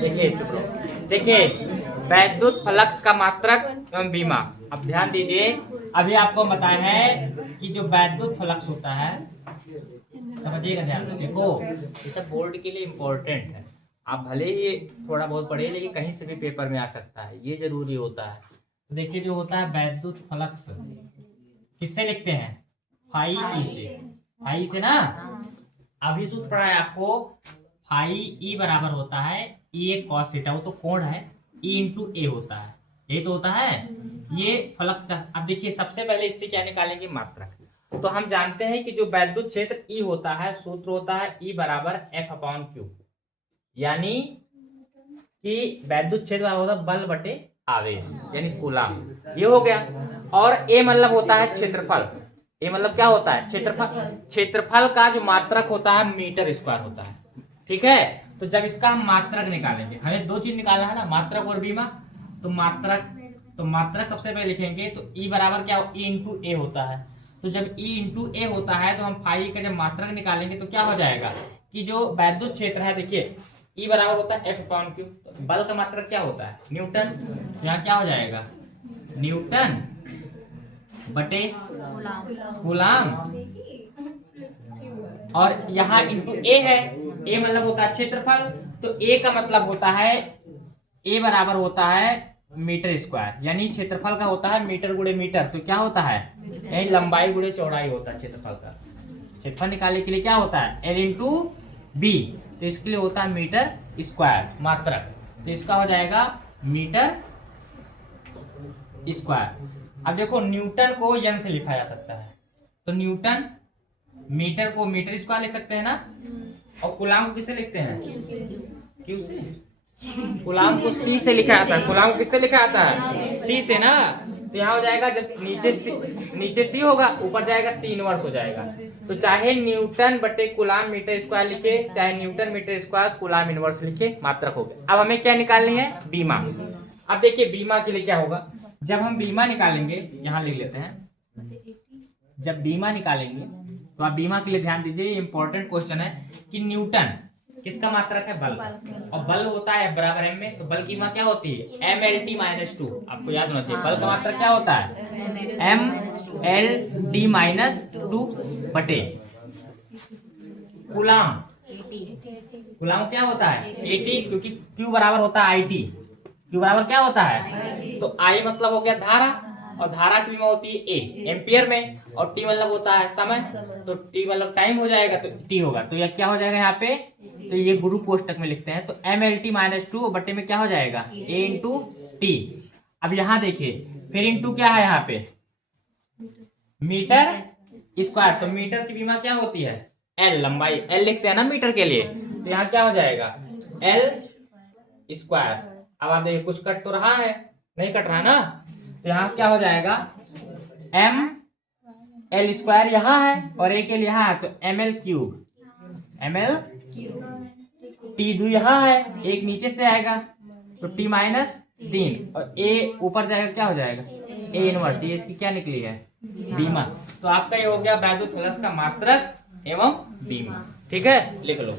देखिए चुप रहो। देखिए वैद्युत फ्लक्स का मात्रक एवं बीमा। अब ध्यान दीजिए, अभी आपको बताया है कि जो वैद्युत फ्लक्स होता है, समझिएगा ध्यान से। देखो ये सब बोर्ड के लिए इम्पोर्टेंट है। आप भले ही थोड़ा बहुत पढ़िए, लेकिन कहीं से भी पेपर में आ सकता है, ये जरूरी होता है। तो देखिए जो होता है वैद्युत फ्लक्स किससे लिखते हैं? फाई ई से। फाई से ना, अभी सूत्र पढ़ा है आपको। फाई ई बराबर होता है ई ए कॉस थीटा, वो तो कोण है, ई इंटू ए होता है, ये तो होता है ये फ्लक्स का। अब देखिए सबसे पहले इससे क्या निकालेंगे? मात्रक। तो हम जानते हैं कि जो वैद्युत क्षेत्र ई होता है, सूत्र होता है ई बराबर एफ अपॉन क्यू, यानी कि वैद्युत क्षेत्र होता है बल बटे आवेश, यानी कूलम। ये हो गया। और ए मतलब होता है क्षेत्रफल। ए मतलब क्या होता है? क्षेत्रफल। क्षेत्रफल का जो मात्रक होता है मीटर स्क्वायर होता है। ठीक है, तो जब इसका हम मात्रक निकालेंगे, हमें दो चीज निकालना है ना, मात्रक और बीमा। तो मात्रक सबसे पहले लिखेंगे, तो ई बराबर क्या? ई इंटू ए होता है। तो जब ई इंटू ए होता है, तो हम फाई का जब मात्रक निकालेंगे तो क्या हो जाएगा कि जो वैद्युत क्षेत्र है, देखिए ई बराबर होता है एफ अपॉन क्यू। बल का मात्रक क्या होता है? न्यूटन। तो यहाँ क्या हो जाएगा? न्यूटन बटे कूलम। और यहाँ इंटू ए है, ए मतलब होता है क्षेत्रफल, तो ए का मतलब होता है, ए बराबर होता है मीटर स्क्वायर, यानी क्षेत्रफल का होता है मीटर गुणे मीटर। तो क्या होता है? यानी लंबाई गुणे चौड़ाई होता है क्षेत्रफल का। क्षेत्रफल निकालने के लिए क्या होता है? एल इंटू बी, तो इसके लिए होता है मीटर स्क्वायर मात्रक। तो इसका हो जाएगा मीटर स्क्वायर। अब देखो न्यूटन को यन से लिखा जा सकता है, तो न्यूटन मीटर को मीटर स्क्वायर ले सकते हैं ना, और कूलम को किससे लिखते हैं? क्यू से। कूलम को सी से लिखा जाता है। कूलम को किससे लिखा जाता है? सी से ना। तो यहाँ हो जाएगा, जब नीचे सी होगा, ऊपर जाएगा सी इनवर्स हो जाएगा। तो चाहे न्यूटन बटे कूलम मीटर स्क्वायर लिखे, चाहे newton metre square coulomb inverse लिखे, मात्रक हो गया। अब हमें क्या निकालनी है? बीमा। अब देखिए बीमा के लिए क्या होगा, जब हम बीमा निकालेंगे, यहाँ लिख लेते हैं, जब बीमा निकालेंगे तो आप बीमा के लिए ध्यान दीजिए, इंपॉर्टेंट क्वेश्चन है कि न्यूटन किसका मात्रक है? बल। और बल होता है F बराबर m में, तो बल की मात्रा क्या होती है? M L T minus two. आपको याद होना चाहिए बल का मात्रक क्या होता है? M L T minus two बटे कूलम। कूलम क्या होता है? एटी, क्योंकि Q बराबर होता है IT। Q बराबर क्या होता है? तो I मतलब हो गया धारा, और धारा की बीमा होती है A एम्पियर में, और T मतलब होता है समय, तो T मतलब टाइम हो जाएगा, तो T होगा। तो यह क्या हो जाएगा यहाँ पे? तो ये गुरु कोष्टक में लिखते हैं, तो M L T minus two बटे में क्या हो जाएगा? A into T. अब यहाँ देखिए फिर इंटू क्या है यहाँ पे? Metre square. तो मीटर की बीमा क्या होती है? L, लंबाई L लिखते हैं ना मीटर के लिए, तो यहाँ क्या हो जाएगा? L square. अब आप देखिए कुछ कट तो रहा है? नहीं कट रहा है ना, तो यहाँ क्या हो जाएगा? एम एल स्क्वायर यहाँ है और ए के लिए यहाँ है, तो M L cube. M L T two यहाँ है, एक नीचे से आएगा, तो टी माइनस 3, और ए ऊपर जाएगा, क्या हो जाएगा? A inverse. ये इसकी क्या निकली है? बीमा। तो आपका ये हो गया वैद्युत फ्लक्स का मात्रक एवं बीमा। ठीक है, लिख लो।